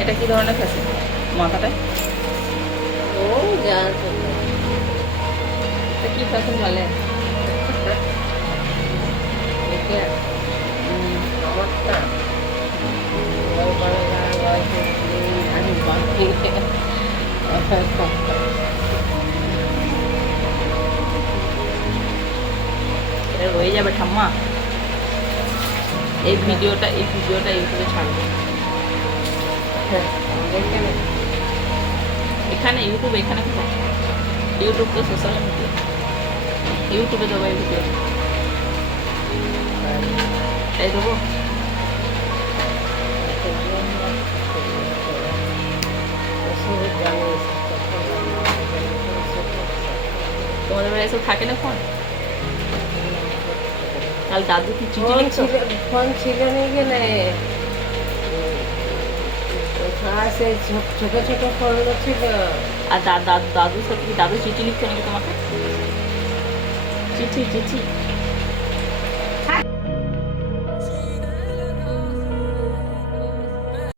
এটা কি ধরনের ফ্যাশন মাথাটায়? ও যা এটা কি ফ্যাশন বলে? এটা আমারটা ওই বড় আমি বাকি এটা রয়ে যাবে ঠাম্মা। এই ভিডিওটা ইউটিউবে ছাড়বো। এখানে ইউটিউবে, এখানে কোথায়? ইউটিউব তো সোশ্যাল মিডিয়া, ইউটিউবে দেবো এই ভিডিও। তাই দেবো। তোমাদের বাড়ি এসব থাকে না ফোন? কাল দাদু কি চিঠি লিখতো? ফোন ছিল নিয়ে গেলে সে ছোট ছোট ফোনগুলো ছিল। আর দাদুর সাথে কি দাদু চিঠি লিখতো নাকি তোমাকে? চিঠি চিঠি